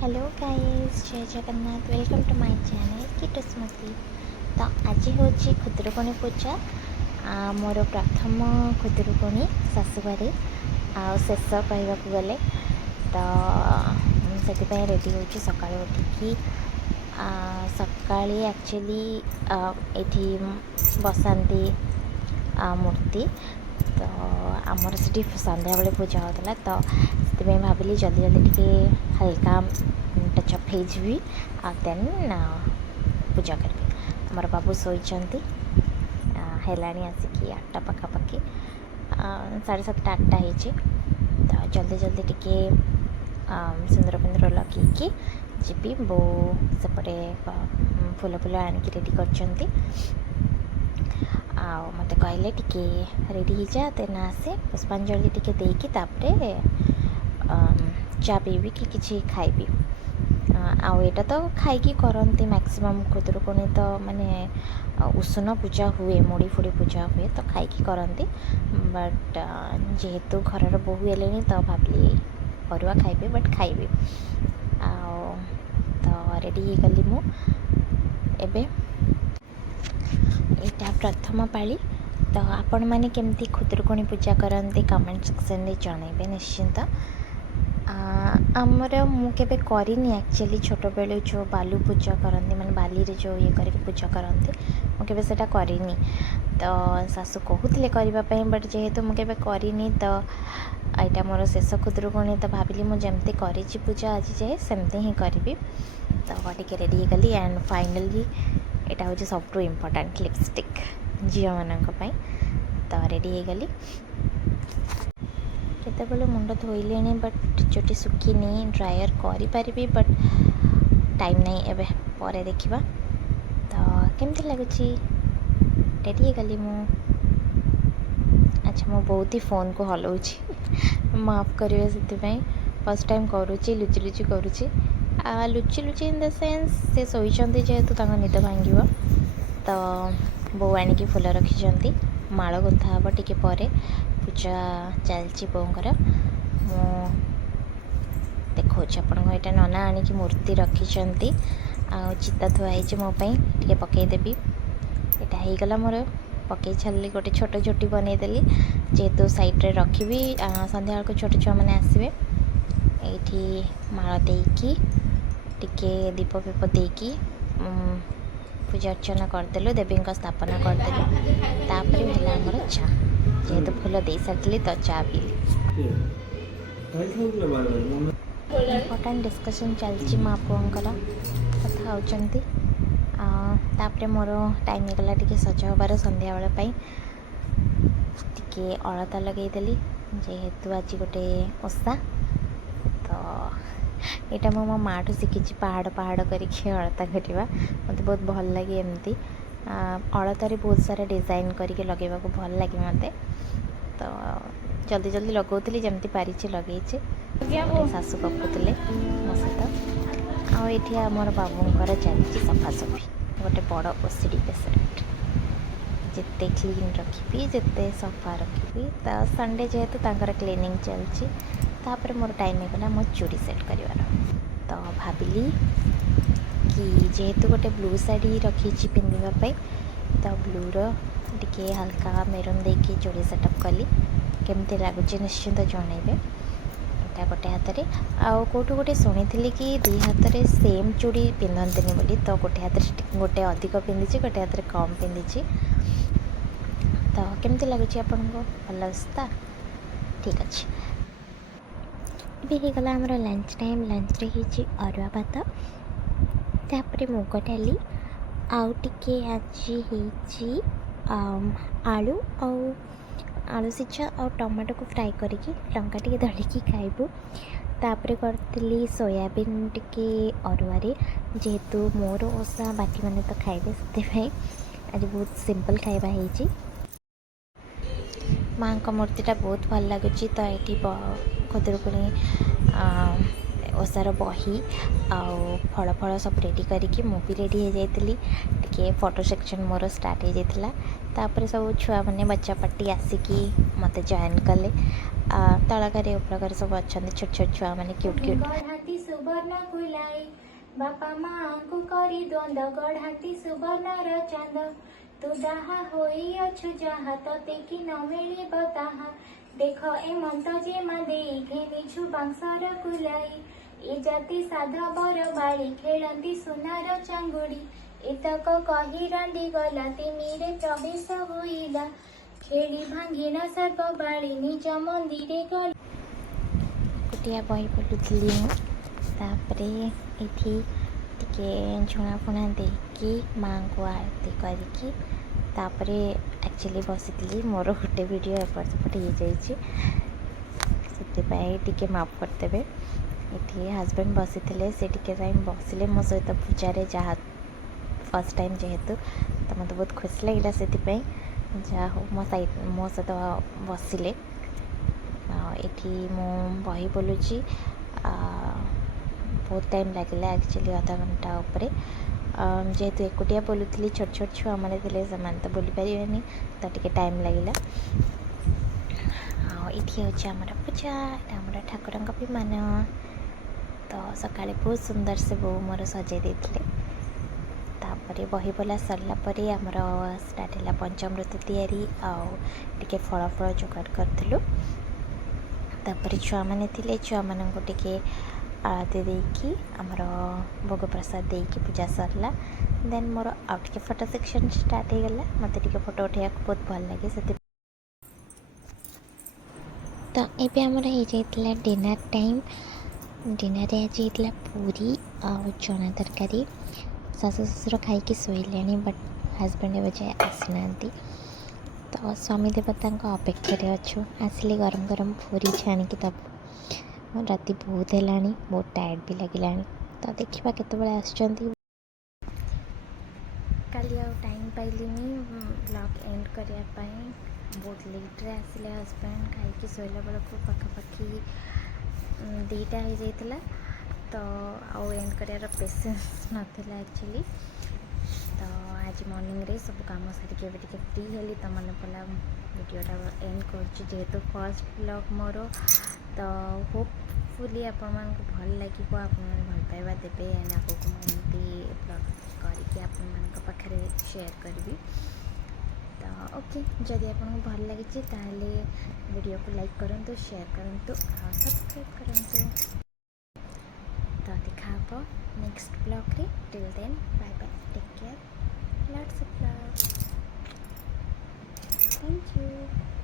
Hello guys, जय Jagannath. Welcome to my channel Kitu Smriti. तो आज हूँ खुदुरुकुणी पूजा। मोर प्रथम खुदुरुकुणी शाशुबारी शेष कहवाक गले तो से रेडी हो सका उठिकी सका एक्चुअली ये बसाती मूर्ति। तो आमर से संध्या बेले पूजा होता तो से भाविली जल्दी जल्दी टे हल्का टचअप होजी आ देन पूजा करी। आमर बाबू शोचती है आसिकी 8टा पखापाखि 7:30 8टा हो। तो जल्दी जल्दी टे सिंदूर पिंदूर लगे जी बो सेपटे फूल फूल आणिक रेडी कर मत कहले टिके रेडी हो जा देन आसे पुष्पांजलि टिके देकी तापरे चा पीबी कि किसी खाइबी। आईटा तो खाई करती मैक्सिमम खुदुरुकुणी तो माने उषुन पूजा हुए मुड़ी फुड़ी पूजा हुए तो खाई करती। बट जेहेतु घर बोहू हेले तो भाविली अरुआ खाइबी बट खाइबी तो रेडी हो गली मु एबे यहाँ प्रथम पाली। तो आपण मैंने केमती खुदुरुकुणी पूजा करते कमेंट सेक्शन में जनइबे निश्चिंत। आमर मुझे करनी एक्चुअली छोट बेलू जो बालू पूजा करती मैंने बाली रे जो ये करके पूजा करती मुझे से करनी। तो सासू कहते करने बट जेहेतु मुझे करनी तो यहाँ मोर शेष खुदुरुकुणी तो भाविली मुझे करी पूजा आज जाए सेमती ही करी। तो टे रेडी गली एंड फाइनाली यहाँ हूँ सब इम्पोर्टाट लिपस्टिक झील मानी। तो रेडी हो गली केतबेले मुंड धोइले बट चुटी सुखीनी ड्रायर करी बट टाइम नहीं एबे परे देखिबा। तो केमती लगुच रेडी हो गली मु। अच्छा मो बहुत ही फोन को हलाऊँ माफ करेंगे से फर्स्ट टाइम करुच्ची लुचि लुचि करुच्ची लुचि लुचि इन द सेन्स से शोचती जेहेतु निद भांग तो बो आणिकी फूल रखी माल गुंथा हम टिके पर पूजा चलती बोर मु देखा आपन यहाँ नना आणिकी मूर्ति रखी आ चिता थुआई मोपाई टे पकईदेवी। यहाँ होगला मोर पकई छाड़ी गोटे छोट झोटी बनईदेली जेहेतु सैड्रे रखी संध्या को छोट छुआ मैंने आसवे ये माल देकी टिके दीप फीप देकी पूजा अर्चना करदेलु देवी स्थापना करदेलु। तापर है आमर चा जेहेतु फूल दे सारी तो चा पी इम्पोर्टाट डिस्कसन चलती माँ पुअर कथा होती। तापर मोर टाइम होगा टे सज हबार संध्या बेल टे अलता लगेदेली जेहेतु आज गोटे ओषा। तो यहाँ मो माँ ठू शिखी पहाड़ पहाड़ करके अलता करवा मत बहुत भल लगे एमती अलतार बहुत सारा डिजाइन करके लगेगा भल लगे मत। तो जल्दी जल्दी लगौली जमती पारी लगे सासू पकुले मो सहित आठ आमर बाबूर चलती सफासफी गोटे बड़ ओसीडी पेसेंट जिते क्लीन रखी जिते सफा रखी। तो संडे जेहेतु क्लीनिंग चलती तापर मोर टाइम होगा मो चूड़ी सेट कर। तो भाविली कि जेहेतु गोटे ब्लू साड़ी रखी पिंधापी तो ब्लूर टे हल्का मेरून देकी चूड़ी सेटअप कली केमती लगुच निश्चिंत जनइबे। यहाँ गोटे हाथ में आउ कौटू गोटे शुणी कि दी हाथ में सेम चूड़ी पिंधंती बोली तो गोटे हाथ गोटे अधिक पिंधि गोटे हाथ में कम पिंधि। तो केमती लगुच आपन को भल लगता ठीक अच्छे। होगा आमर लंच टाइम लंच रे अरुआ भात तापर मुग डाली आउ टिके आज आलू आलू सिझा और टमाटो को फ्राए करके लंका टे दलिकी खाइबू। तापर करी सोयाबीन टिके अरुआ जेहेतु मोर ओषा बाकी मैंने तो खाइबे से आज बहुत सिंपल खाइबा है। माँ का मूर्तिटा बहुत भल लगुच। तो ये खुदुरुकुणी ओषार बही आउ फल फल सब रेडी करके मु भी रेडी हो जाती टे फोटो सेक्शन मोर स्टार्ट हो जाता। तापर सब छुआ मैंने बच्चा पार्टी आसिकी मत जॉइन कले तलगारे उपलगारे सब अच्छा छोट छोट छुआ मैंने क्यूट क्यूट सुवर्ण कुलाई बापा माँ को करी द्वंद गढ़ाती सुवर्णर चांद तू जाहा होई अछु जाहा तते कि न मिलिब ताहा देख ए मंत जे मा देई घेनिछु बांसर कुलाई ए जाति साधा बर बाड़ी खेलती सुनार चांगुड़ी एतक कही रंडी गला तिमिरे प्रवेश होइला खेली भांगिना सर्प बाड़ी निज मंदिरे गला गोटिया बही बोलुଥିଲି ମୁଁ ତାପରେ ଏଠି ଟିକେ ଝୁଣା ଫୁଣା ଦେଇକି ମାଆଙ୍କୁ ଆରତି କରିକି ତାପରେ ଆକ୍ଚୁଆଲି ବସିଥିଲି ମୋର ଗୋଟେ ଭିଡ଼ିଓ ଏପଟ ସେପଟ ହେଇଯାଇଛି ସେଥିପାଇଁ ଟିକେ ମାଫ କରିଦେବେ ଏଠି ହଜବେଣ୍ଡ ବସିଥିଲେ ସେ ଟିକେ ଟାଇମ୍ ବସିଲେ ମୋ ସହିତ ପୂଜାରେ ଯାହା ଫାର୍ଷ୍ଟ ଟାଇମ୍ ଯେହେତୁ ତ ମୋତେ ବହୁତ ଖୁସି ଲାଗିଲା ସେଥିପାଇଁ ଯାହା ହଉ ମୋ ସହିତ ବସିଲେ ଏଠି ମୁଁ ବହି ବୋଲୁଛି ବହୁତ ଟାଇମ୍ ଲାଗିଲା ଆକ୍ଚୁଆଲି ଅଧା ଘଣ୍ଟା ଉପରେ ଯେହେତୁ ଏକୁଟିଆ ବୋଲୁଥିଲି ଛୋଟ ଛୋଟ ଛୁଆମାନେ ଥିଲେ ସେମାନେ ତ ବୋଲି ପାରିବେନି ତ ଟିକେ ଟାଇମ୍ ଲାଗିଲା ଆଉ ଏଠି ହେଉଛି ଆମର ପୂଜା ଏଇଟା ଆମର ଠାକୁରଙ୍କ ବିମାନ ତ ସକାଳେ ବହୁତ ସୁନ୍ଦର ସେ ବୋଉ ମୋର ସଜେଇ ଦେଇଥିଲେ ତାପରେ ବହି ବୋଲା ସରିଲା ପରେ ଆମର ଷ୍ଟାର୍ଟ ହେଲା ପଞ୍ଚାମୃତ ତିଆରି ଆଉ ଟିକେ ଫଳ ଯୋଗାଡ଼ କରିଥିଲୁ ତାପରେ ଛୁଆମାନେ ଥିଲେ ଛୁଆମାନଙ୍କୁ ଟିକେ ଆଳତି ଦେଇକି ଆମର ଭୋଗ ପ୍ରସାଦ ଦେଇକି ପୂଜା ସରିଲା ଦେନ୍ ମୋର ଆଉ ଟିକେ ଫଟୋ ସେକ୍ସନ୍ ଷ୍ଟାର୍ଟ ହେଇଗଲା ମୋତେ ଟିକେ ଫଟୋ ଉଠାଇବାକୁ ବହୁତ ଭଲ ଲାଗେ ସେଥିପାଇଁ ତ ଏବେ ଆମର ହେଇଯାଇଥିଲା ଡିନର୍ ଟାଇମ୍ ଡିନର୍ରେ ଆଜି ହେଇଥିଲା ପୁରୀ ଆଉ ଚଣା ତରକାରୀ ଶାଶୁ ଶ୍ୱଶୁର ଖାଇକି ଶୋଇଲେଣି ବଟ୍ ହଜବେଣ୍ଡ ଏବେ ଯାଏ ଆସିନାହାନ୍ତି ତ ସ୍ୱାମୀ ଦେବତାଙ୍କ ଅପେକ୍ଷାରେ ଅଛୁ ଆସିଲେ ଗରମ ଗରମ ପୁରୀ ଛାଣିକି ଦେବୁ ରାତି ବହୁତ ହେଲାଣି ବହୁତ ଟାୟାର୍ଡ଼ ବି ଲାଗିଲାଣି ତ ଦେଖିବା କେତେବେଳେ ଆସୁଛନ୍ତି କାଲି ଆଉ ଟାଇମ୍ ପାଇଲିନି ବ୍ଲଗ୍ ଏଣ୍ଡ କରିବା ପାଇଁ ବହୁତ ଲେଟ୍ରେ ଆସିଲେ ହଜବେଣ୍ଡ ଖାଇକି ଶୋଇଲା ବେଳକୁ ପାଖାପାଖି 2ଟା ହେଇଯାଇଥିଲା ତ ଆଉ ଏଣ୍ଡ କରିବାର ପେସେନ୍ସ ନଥିଲା ଆକ୍ଚୁଆଲି ତ ଆଜି ମର୍ଣ୍ଣିଂରେ ସବୁ କାମ ସାରିକି ଏବେ ଟିକେ ଫ୍ରି ହେଲି ତ ମନେ ପଡ଼ିଲା ଭିଡ଼ିଓଟା ଏଣ୍ଡ କରୁଛି ଯେହେତୁ ଫାର୍ଷ୍ଟ ବ୍ଲଗ୍ ମୋର ତ ହୋପଫୁଲି ଆପଣମାନଙ୍କୁ ଭଲ ଲାଗିବ ଆପଣମାନେ ଭଲ ପାଇବା ଦେବେ ଆଣ୍ଡ ଆଗକୁ ମୁଁ ଏମିତି ବ୍ଲଗ୍ କରିକି ଆପଣମାନଙ୍କ ପାଖରେ ସେୟାର କରିବି ତ ଓକେ ଯଦି ଆପଣଙ୍କୁ ଭଲ ଲାଗିଛି ତାହେଲେ ଭିଡ଼ିଓକୁ ଲାଇକ୍ କରନ୍ତୁ ସେୟାର କରନ୍ତୁ ଆଉ ସବସ୍କ୍ରାଇବ୍ କରନ୍ତୁ ତ ଦେଖା ହେବ ନେକ୍ସଟ ବ୍ଲଗ୍ରେ till then bye bye take care lots of love thank you